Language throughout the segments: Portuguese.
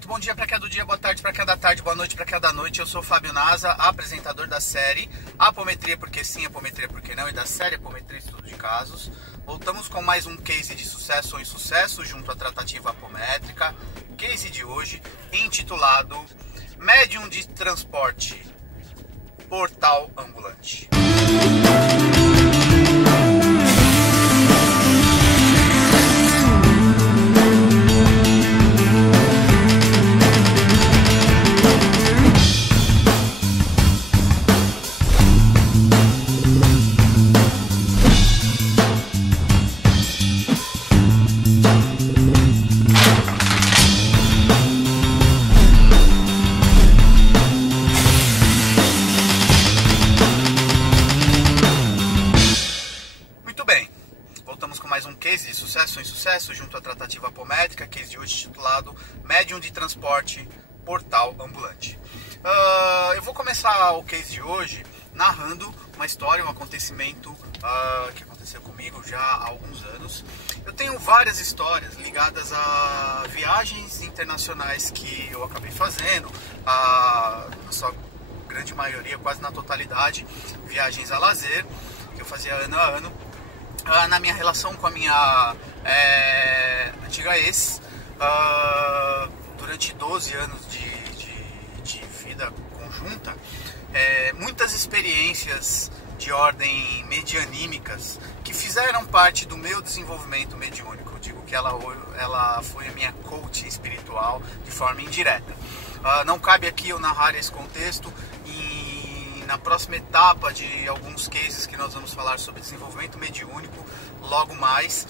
muito bom dia para cada dia, boa tarde para cada tarde, boa noite para cada noite. Eu sou o Fábio Naza, apresentador da série Apometria Porque Sim, Apometria Porque Não e da série Apometria Estudo de Casos. Voltamos com mais um case de sucesso ou insucesso junto à tratativa apométrica. Case de hoje intitulado Médium de Transporte Portal Ambulante. Case de sucesso ou insucesso junto à tratativa apométrica, case de hoje titulado Médium de Transporte Portal Ambulante. Eu vou começar o case de hoje narrando uma história, um acontecimento que aconteceu comigo já há alguns anos. Eu tenho várias histórias ligadas a viagens internacionais que eu acabei fazendo, na sua grande maioria, quase na totalidade, viagens a lazer, que eu fazia ano a ano. Na minha relação com a minha antiga ex, durante 12 anos de vida conjunta, muitas experiências de ordem medianímicas que fizeram parte do meu desenvolvimento mediúnico. Eu digo que ela foi a minha coach espiritual de forma indireta. Não cabe aqui eu narrar esse contexto. Na próxima etapa de alguns cases que nós vamos falar sobre desenvolvimento mediúnico, logo mais,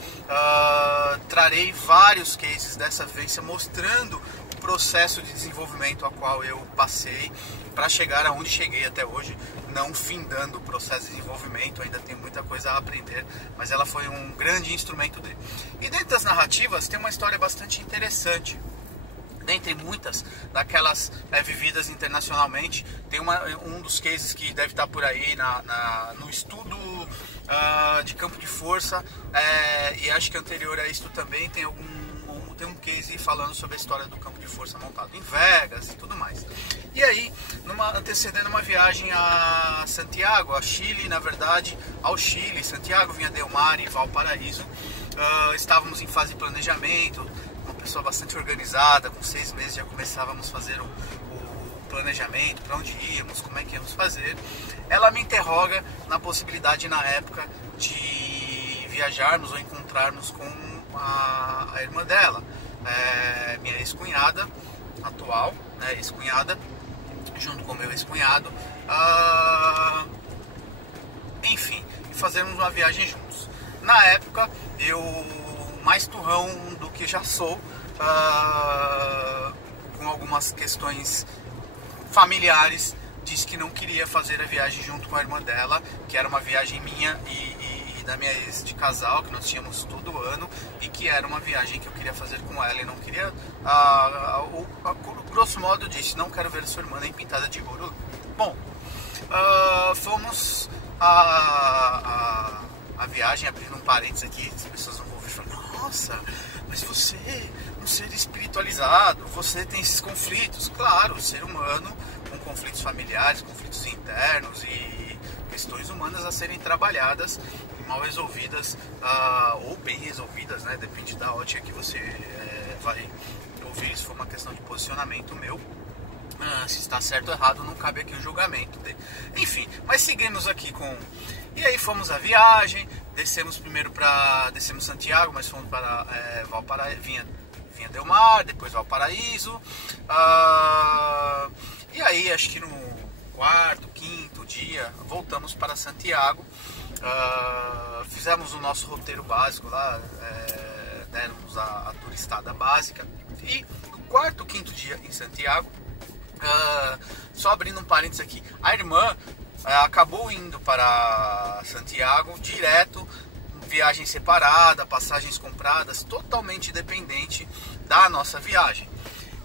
trarei vários cases dessa vivência mostrando o processo de desenvolvimento a qual eu passei para chegar aonde cheguei até hoje, não findando o processo de desenvolvimento, ainda tem muita coisa a aprender, mas ela foi um grande instrumento dele. E dentro das narrativas tem uma história bastante interessante. Dentre muitas daquelas vividas internacionalmente, tem um dos cases que deve estar por aí no estudo de campo de força, e acho que anterior a isso também tem um case falando sobre a história do campo de força montado em Vegas e tudo mais. E aí, antecedendo uma viagem a Santiago, a Chile, na verdade, ao Chile, Santiago, Vinha del Mar e Valparaíso, estávamos em fase de planejamento. Uma pessoa bastante organizada, com 6 meses já começávamos a fazer o planejamento, para onde íamos, como é que íamos fazer. Ela me interroga na possibilidade na época de viajarmos ou encontrarmos com a irmã dela, minha ex-cunhada atual, ex-cunhada, junto com meu ex-cunhado, enfim, e fazermos uma viagem juntos. Na época, eu mais turrão do que já sou, com algumas questões familiares, disse que não queria fazer a viagem junto com a irmã dela, que era uma viagem minha e da minha ex de casal, que nós tínhamos todo ano, e que era uma viagem que eu queria fazer com ela e não queria, grosso modo disse, não quero ver sua irmã nem pintada de ouro. Bom, fomos a viagem, abrindo um parênteses aqui, as pessoas vão ouvir e falar, nossa, mas você é um ser espiritualizado, você tem esses conflitos. Claro, o ser humano com conflitos familiares, conflitos internos e questões humanas a serem trabalhadas, mal resolvidas ou bem resolvidas, né? Depende da ótica que você vai ouvir, se for uma questão de posicionamento meu. Se está certo ou errado, não cabe aqui o julgamento dele. Enfim, mas seguimos aqui com... E aí fomos à viagem, descemos Santiago, mas fomos para Vinha del Mar, depois Valparaíso. E aí, acho que no quarto, quinto dia, voltamos para Santiago. Fizemos o nosso roteiro básico lá, demos a turistada básica. E no quarto, quinto dia em Santiago, só abrindo um parênteses aqui, a irmã acabou indo para Santiago direto, viagem separada, passagens compradas, totalmente dependente da nossa viagem.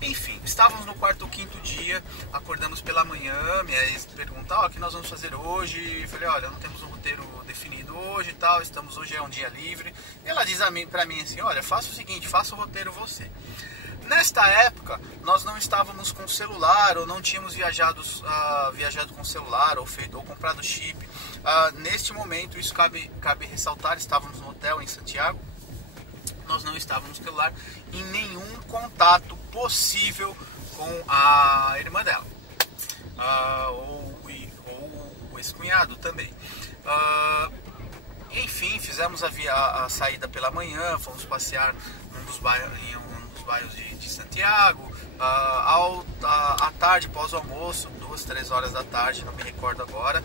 Enfim, estávamos no quarto ou quinto dia, acordamos pela manhã, minha ex pergunta, o que nós vamos fazer hoje? Eu falei, olha, não temos um roteiro definido hoje e tal, hoje é um dia livre. E ela diz pra mim assim, olha, faça o seguinte, faça o roteiro você. Nesta época, nós não estávamos com celular, ou não tínhamos viajado com celular, ou comprado chip. Neste momento, isso cabe ressaltar, estávamos no hotel em Santiago, nós não estávamos no celular, em nenhum contato possível com a irmã dela, ou o ex-cunhado também. Enfim, fizemos a saída pela manhã, fomos passear em um dos bairros de Santiago. À tarde, pós o almoço, 2, 3 horas da tarde, não me recordo agora,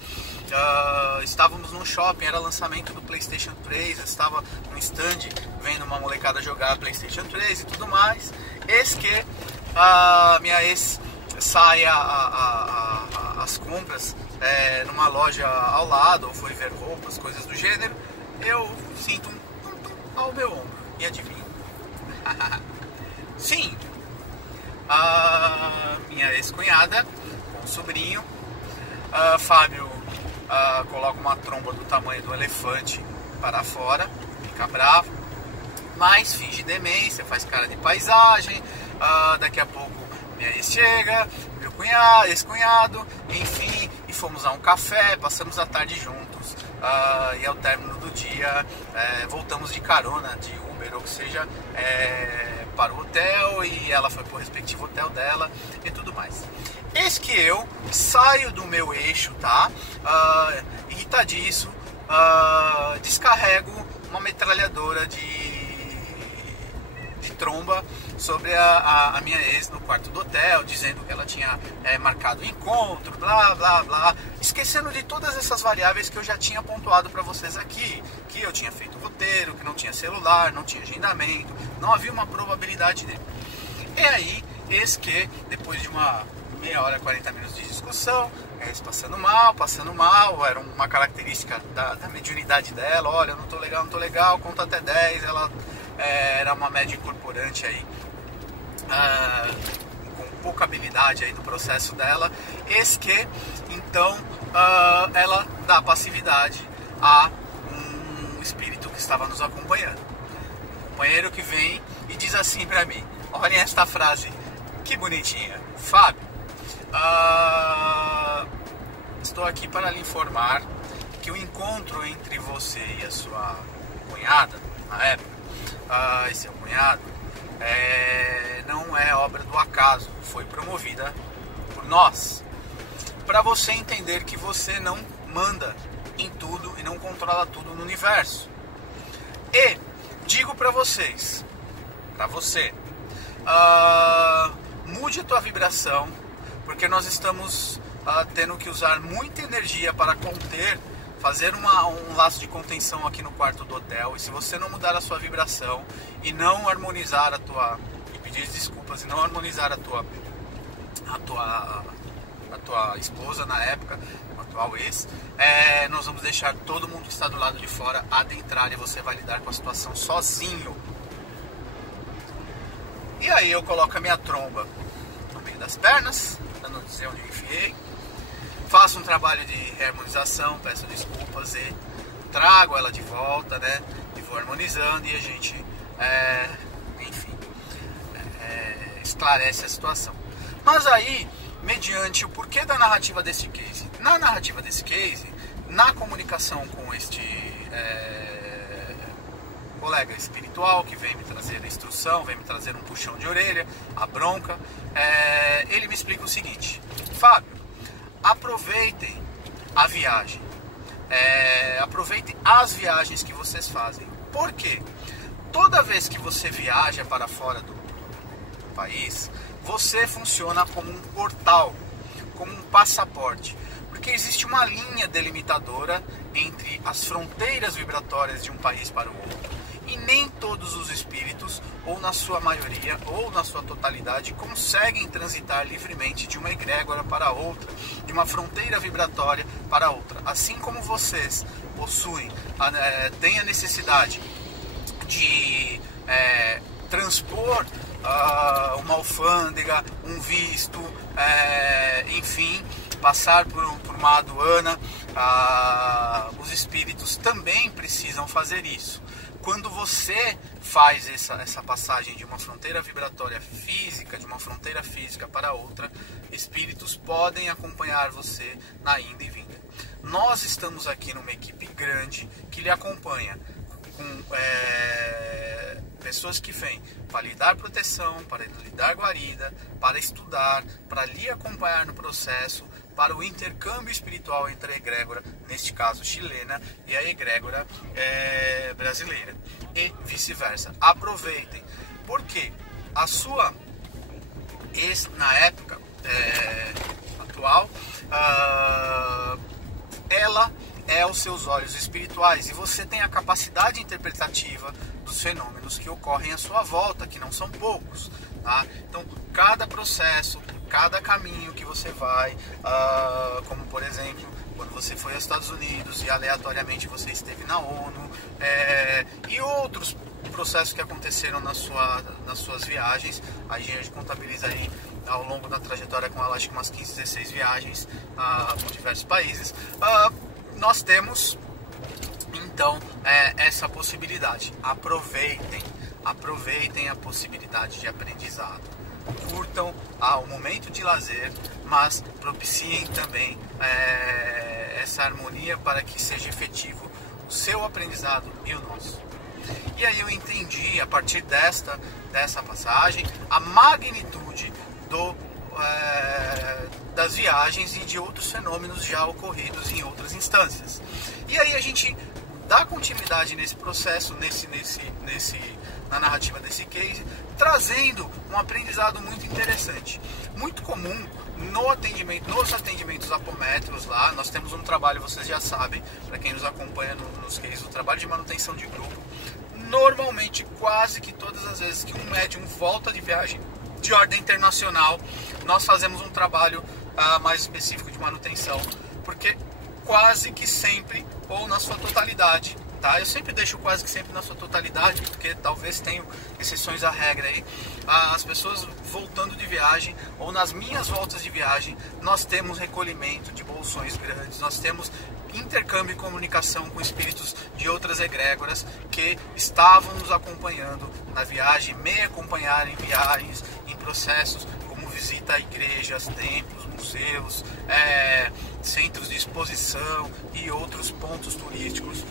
estávamos num shopping, era lançamento do PlayStation 3, eu estava no stand vendo uma molecada jogar PlayStation 3 e tudo mais. Eis que minha ex sai às compras numa loja ao lado, ou foi ver roupas, coisas do gênero. Eu sinto um tum-tum ao meu ombro, e adivinha? Sim, minha ex-cunhada com o sobrinho. Fábio coloca uma tromba do tamanho do elefante para fora, fica bravo, mas finge demência, faz cara de paisagem. Daqui a pouco minha ex chega, meu ex-cunhado, enfim, e fomos a um café, passamos a tarde juntos. E ao término do dia voltamos de carona, de Uber, ou que seja, para o hotel, e ela foi para o respectivo hotel dela e tudo mais. Eis que eu saio do meu eixo, tá? Irritadiço, descarrego uma metralhadora de tromba sobre a minha ex no quarto do hotel, dizendo que ela tinha marcado o encontro, blá blá blá, esquecendo de todas essas variáveis que eu já tinha pontuado para vocês aqui, que eu tinha feito o roteiro, que não tinha celular, não tinha agendamento, não havia uma probabilidade dele. E aí, eis que depois de uma meia hora, 40 minutos de discussão, passando mal, era uma característica da mediunidade dela. Olha, não tô legal, conta até 10, ela era uma média incorporante aí, com pouca habilidade aí no processo dela. Eis que, então, ela dá passividade a um espírito que estava nos acompanhando. Um companheiro que vem e diz assim pra mim, olhem esta frase, que bonitinha: Fábio, estou aqui para lhe informar que o encontro entre você e a sua cunhada, na época, e seu cunhado, não é obra do acaso, foi promovida por nós, para você entender que você não manda em tudo e não controla tudo no universo. E digo para vocês, para você, mude a tua vibração, porque nós estamos tendo que usar muita energia para conter, fazer um laço de contenção aqui no quarto do hotel. E se você não mudar a sua vibração e não harmonizar e pedir desculpas e não harmonizar a tua esposa na época, a atual ex, nós vamos deixar todo mundo que está do lado de fora adentrar e você vai lidar com a situação sozinho. E aí eu coloco a minha tromba no meio das pernas, para não dizer onde eu enfiei, faço um trabalho de reharmonização, peço desculpas e trago ela de volta, né? E vou harmonizando e a gente, enfim, esclarece a situação. Mas aí, mediante o porquê da narrativa desse case, na narrativa desse case, na comunicação com este colega espiritual que vem me trazer a instrução, vem me trazer um puxão de orelha, a bronca, ele me explica o seguinte: Fábio, aproveitem a viagem, aproveitem as viagens que vocês fazem. Por quê? Toda vez que você viaja para fora do país, você funciona como um portal, como um passaporte, porque existe uma linha delimitadora entre as fronteiras vibratórias de um país para o outro, e nem todos os espíritos, ou na sua maioria, ou na sua totalidade, conseguem transitar livremente de uma egrégora para outra, de uma fronteira vibratória para outra. Assim como vocês possuem, têm a necessidade de transpor uma alfândega, um visto, enfim, passar por uma aduana, os espíritos também precisam fazer isso. quando você faz essa passagem de uma fronteira vibratória física, de uma fronteira física para outra, espíritos podem acompanhar você na ida e vinda. Nós estamos aqui numa equipe grande que lhe acompanha, com pessoas que vêm para lhe dar proteção, para lhe dar guarida, para estudar, para lhe acompanhar no processo, para o intercâmbio espiritual entre a egrégora, neste caso chilena, e a egrégora brasileira, e vice-versa. Aproveitem, porque a sua na época atual, ela é os seus olhos espirituais, e você tem a capacidade interpretativa dos fenômenos que ocorrem à sua volta, que não são poucos, tá? Então, cada processo, cada caminho que você vai, como por exemplo, quando você foi aos Estados Unidos e aleatoriamente você esteve na ONU, e outros processos que aconteceram nas suas viagens, a gente contabiliza aí ao longo da trajetória com ela, acho que umas 15, 16 viagens por diversos países. Nós temos então essa possibilidade. Aproveitem a possibilidade de aprendizado, curtam o momento de lazer, mas propiciem também essa harmonia para que seja efetivo o seu aprendizado e o nosso. E aí eu entendi, a partir dessa passagem, a magnitude das viagens e de outros fenômenos já ocorridos em outras instâncias. E aí a gente dá continuidade nesse processo, na narrativa desse case, trazendo um aprendizado muito interessante, muito comum nos atendimentos apométricos lá. Nós temos um trabalho, vocês já sabem, para quem nos acompanha nos cases, o trabalho de manutenção de grupo. Normalmente, quase que todas as vezes que um médium volta de viagem de ordem internacional, nós fazemos um trabalho mais específico de manutenção, porque quase que sempre, ou na sua totalidade, tá? Eu sempre deixo quase que sempre na sua totalidade, porque talvez tenham exceções à regra aí, as pessoas voltando de viagem, ou nas minhas voltas de viagem, nós temos recolhimento de bolsões grandes, nós temos intercâmbio e comunicação com espíritos de outras egrégoras que estavam nos acompanhando na viagem, me acompanharam em viagens, em processos como visita a igrejas, templos, museus, centros de exposição e outros pontos turísticos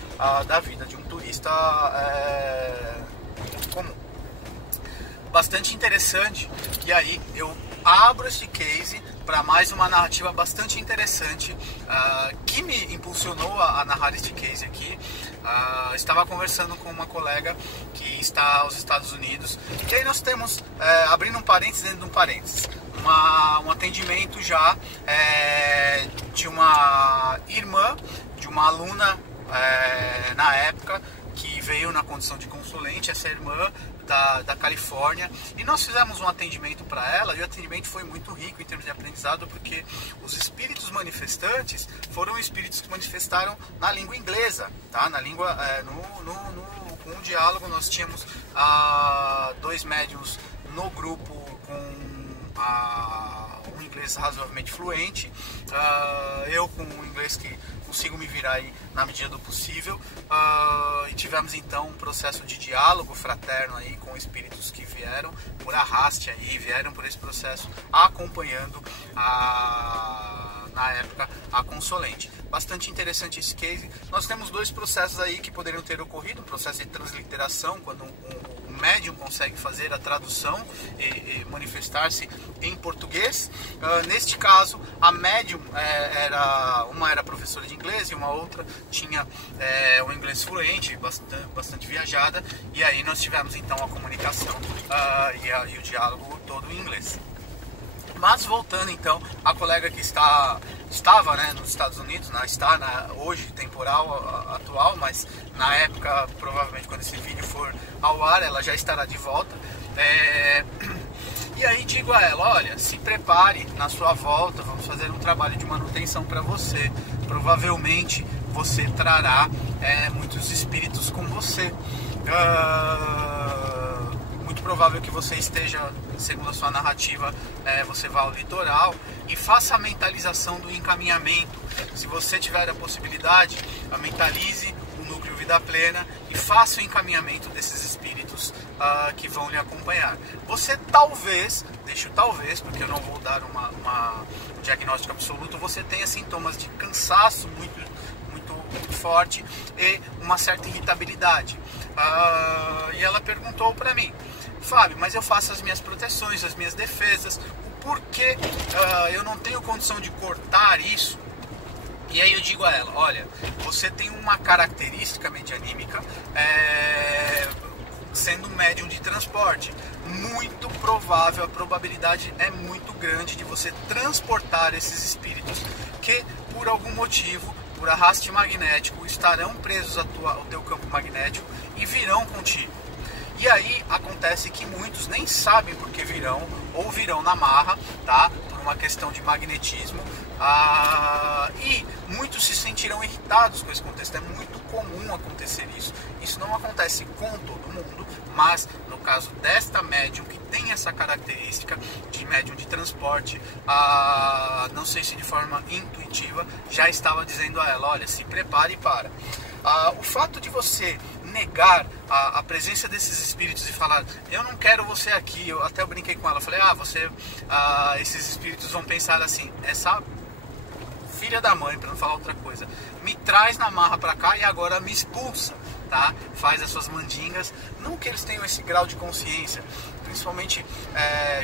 da vida de um turista comum. Bastante interessante, e aí eu abro este case para mais uma narrativa bastante interessante que me impulsionou a narrar este case aqui. Estava conversando com uma colega que está aos Estados Unidos, e aí nós temos, abrindo um parênteses dentro de um parênteses, um atendimento já de uma irmã, de uma aluna na época, que veio na condição de consulente, essa irmã da Califórnia, e nós fizemos um atendimento para ela, e o atendimento foi muito rico em termos de aprendizado, porque os espíritos manifestantes foram espíritos que manifestaram na língua inglesa, tá? Na língua, com um diálogo, nós tínhamos 2 médiuns no grupo com um inglês razoavelmente fluente, eu com um inglês que consigo me virar aí na medida do possível, e tivemos então um processo de diálogo fraterno aí com espíritos que vieram por arraste aí, vieram por esse processo acompanhando na época a consulente. Bastante interessante esse case. Nós temos 2 processos aí que poderiam ter ocorrido, um processo de transliteração, quando o médium consegue fazer a tradução e manifestar-se em português. Neste caso, a médium uma era professora de inglês e uma outra tinha um inglês fluente, bastante viajada, e aí nós tivemos então a comunicação e o diálogo todo em inglês. Mas voltando então, a colega que estava nos Estados Unidos, hoje temporal atual, mas na época, provavelmente quando esse vídeo for ao ar, ela já estará de volta. E aí digo a ela, olha, se prepare na sua volta, vamos fazer um trabalho de manutenção para você. Provavelmente você trará muitos espíritos com você. Muito provável que você esteja, segundo a sua narrativa, você vá ao litoral e faça a mentalização do encaminhamento. Se você tiver a possibilidade, mentalize o núcleo Vida Plena e faça o encaminhamento desses espíritos que vão lhe acompanhar. Você talvez, deixo talvez, porque eu não vou dar um diagnóstico absoluto, você tenha sintomas de cansaço muito forte e uma certa irritabilidade. E ela perguntou para mim: Fábio, mas eu faço as minhas proteções, as minhas defesas, o porquê eu não tenho condição de cortar isso? E aí eu digo a ela: olha, você tem uma característica medianímica, sendo médium de transporte, muito provável, a probabilidade é muito grande de você transportar esses espíritos que por algum motivo, por arraste magnético, estarão presos ao teu campo magnético e virão contigo. E aí acontece que muitos nem sabem por que virão, ou virão na marra, tá? Por uma questão de magnetismo, e muitos se sentirão irritados com esse contexto. É muito comum acontecer isso. Isso não acontece com todo mundo, mas no caso desta médium que tem essa característica de médium de transporte, não sei se de forma intuitiva, já estava dizendo a ela: olha, se prepare para. O fato de você negar a presença desses espíritos e falar: eu não quero você aqui, eu brinquei com ela, falei: esses espíritos vão pensar assim, essa filha da mãe, para não falar outra coisa, me traz na marra para cá e agora me expulsa, tá? Faz as suas mandingas. Não que eles tenham esse grau de consciência, principalmente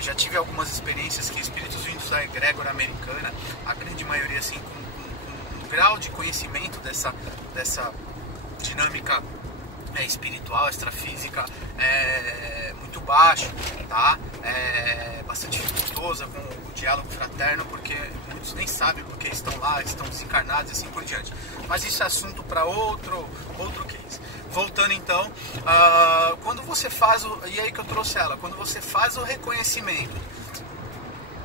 já tive algumas experiências que espíritos vindos da egrégora americana, a grande maioria assim com um grau de conhecimento dessa dinâmica espiritual, extrafísica, muito baixo, tá? Bastante dificultosa com o diálogo fraterno, porque muitos nem sabem porque estão lá, estão desencarnados e assim por diante. Mas isso é assunto para outro case. Voltando então, quando você faz e aí que eu trouxe ela, quando você faz o reconhecimento: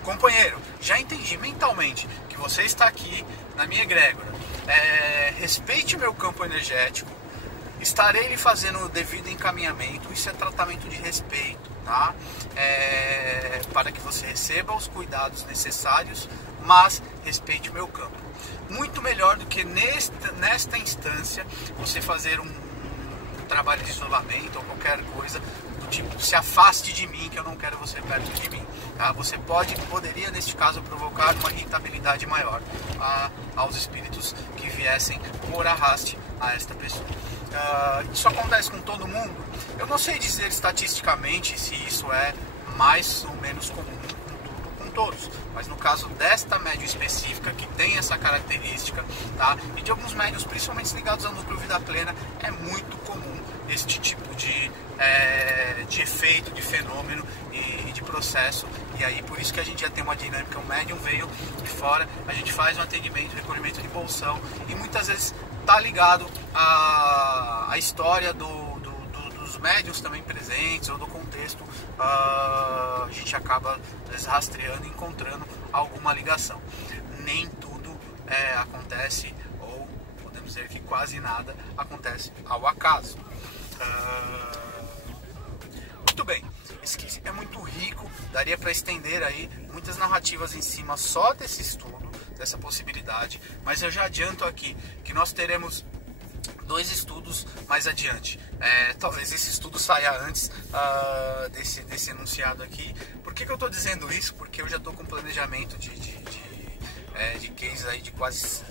companheiro, já entendi mentalmente que você está aqui na minha egrégora, respeite o meu campo energético, estarei lhe fazendo o devido encaminhamento. Isso é tratamento de respeito, tá? Para que você receba os cuidados necessários, mas respeite o meu campo. Muito melhor do que nesta instância você fazer um trabalho de isolamento ou qualquer coisa do tipo: se afaste de mim, que eu não quero você perto de mim, tá? Você poderia neste caso provocar uma irritabilidade maior aos espíritos que viessem por arraste a esta pessoa. Isso acontece com todo mundo? Eu não sei dizer estatisticamente se isso é mais ou menos comum com todos, mas no caso desta médium específica que tem essa característica, tá? E de alguns médiuns, principalmente ligados ao núcleo Vida Plena, é muito comum este tipo de efeito, de fenômeno e de processo. E aí por isso que a gente já tem uma dinâmica: o médium veio de fora, a gente faz um atendimento, recolhimento de bolsão, e muitas vezes está ligado à história dos médiuns também presentes, ou do contexto, a gente acaba rastreando e encontrando alguma ligação. Nem tudo acontece, ou podemos dizer que quase nada acontece ao acaso. Muito bem, esse case é muito rico, daria para estender aí muitas narrativas em cima só desse estudo, dessa possibilidade, mas eu já adianto aqui que nós teremos 2 estudos mais adiante. Talvez esse estudo saia antes desse enunciado aqui. Por que eu estou dizendo isso? Porque eu já estou com planejamento de cases aí de quase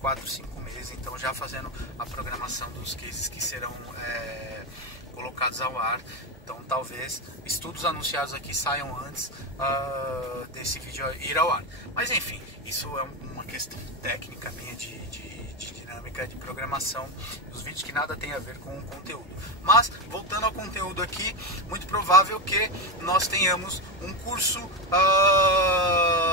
4, 5 meses, então já fazendo a programação dos cases que serão colocados ao ar. Então talvez estudos anunciados aqui saiam antes desse vídeo ir ao ar. Mas enfim, isso é uma questão técnica minha de dinâmica de programação dos vídeos, que nada tem a ver com o conteúdo. Mas voltando ao conteúdo aqui, muito provável que nós tenhamos um curso,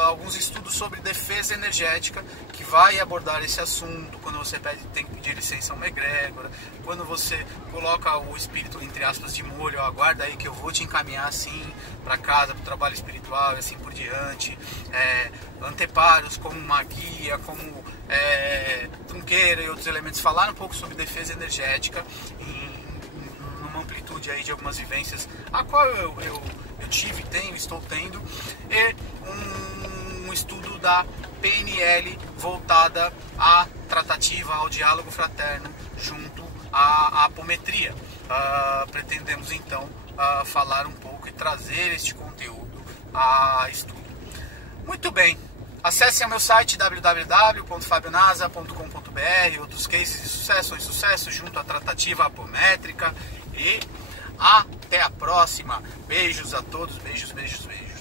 alguns estudos sobre defesa energética, que vai abordar esse assunto. Quando você tem que pedir licença a uma egrégora, quando você coloca o espírito, entre aspas, de molho: aguarda aí que eu vou te encaminhar assim para casa, para o trabalho espiritual e assim por diante. Anteparos como uma guia, como trunqueira e outros elementos. Falar um pouco sobre defesa energética numa amplitude aí de algumas vivências, a qual eu tive, tenho, estou tendo, e um estudo da PNL voltada à tratativa, ao diálogo fraterno, junto à apometria. Pretendemos então falar um pouco e trazer este conteúdo a estudo. Muito bem, acessem o meu site www.fabionasa.com.br, outros cases de sucesso ou insucesso junto à tratativa apométrica, e até a próxima. Beijos a todos, beijos, beijos, beijos.